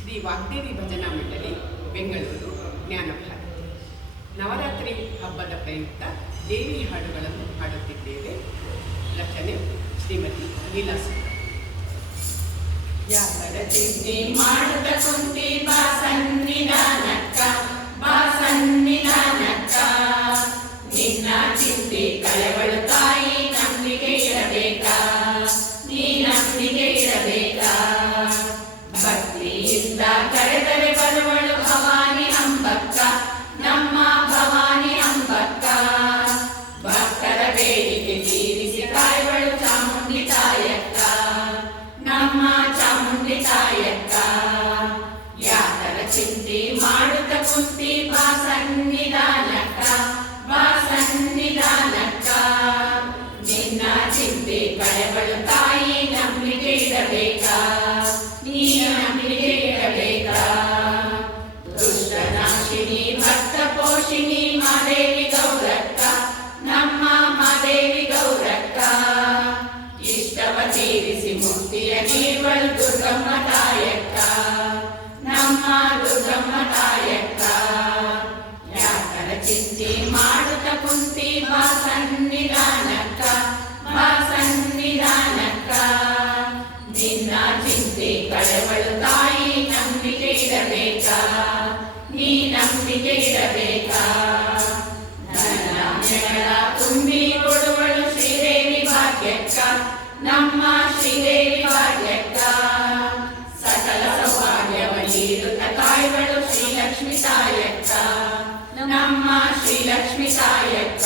ಶ್ರೀ ವಾಗ್ದೇವಿ ಭಜನಾ ಮಂಡಳಿ, ಬೆಂಗಳೂರು, ಜ್ಞಾನಭಾರತಿ. ನವರಾತ್ರಿ ಹಬ್ಬದ ಪ್ರಯುಕ್ತ ದೇವಿ ಹಾಡುಗಳನ್ನು ಹಾಡುತ್ತಿದ್ದೇವೆ. ರಚನೆ ಶ್ರೀಮತಿ ನೀಲಾಸುರ ಯಾರ ಚಿಂತೆ ಮಾಡುತ್ತ ಕುಂತಿ ಬಾ ಭಕ್ತಿಯಿಂದ ಕರೆದರೆ ಬರುವಳು ಭವಾನಿ ಅಂಬಕ್ಕ ನಮ್ಮ ಭವಾನಿ ಅಂಬಕ್ಕ ಭಕ್ತರ ಬೇಡಿಕೆ ತೀರಿಸಿ ಕಾಯುವಳು ಚಾಮುಂಡಿ ತಾಯಕ್ಕ ನಮ್ಮ ಚಾಮುಂಡಿ ತಾಯಕ್ಕ ಯಾಕರ ಚಿಂತೆ ಮಾಡುತ್ತ ಕುಂತಿ ಬಾ ಸನ್ನಿಧಾನಕ್ಕ ಬಾ ಸನ್ನಿಧಾನಕ್ಕ ನಿನ್ನ ಚಿಂತೆ ಕಳೆವಳು ನಿನ್ನ ಚಿಂತೆ ಕಳೆವಳು ತಾಯಿ ನಂಬಿಕೆ ಇಡಬೇಕಾ ನೀ ನಂಬಿಕೆ ಇಡಬೇಕಾ ನನ್ನ ನೆಗಳ ತುಂಬಿ ಕೊಡುವಳು ಶ್ರೀದೇವಿ ಭಾಗ್ಯಕ್ಕ ನಮ್ಮ ಶ್ರೀದೇವಿ ಭಾಗ್ಯಕ್ಕ ಸಕಲ ಸೌಭಾಗ್ಯವ ನೀಡುತ್ತ ಕಾಯುವಳು ಶ್ರೀಲಕ್ಷ್ಮಿ ತಾಯಕ್ಕ ನಮ್ಮ ಶ್ರೀಲಕ್ಷ್ಮಿ ತಾಯಕ್ಕ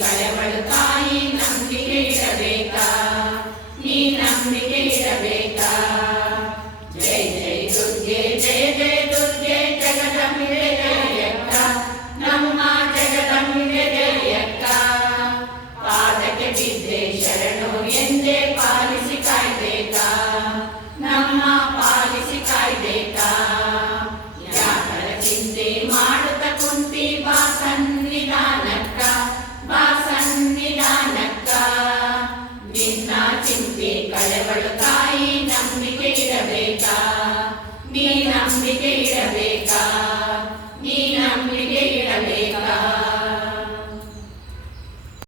ಕಳೆವಳು ತಾಯಿ ನಂಬಿಕೆ ಇಡಬೇಕಾ? ನೀ ನಂಬಿಕೆ ಇಡಬೇಕಾ? ಜೈ ಜೈ ದುರ್ಗೆ ಜಯ ನಿನ್ನ ಚಿಂತೆ ಕಳೆವಳು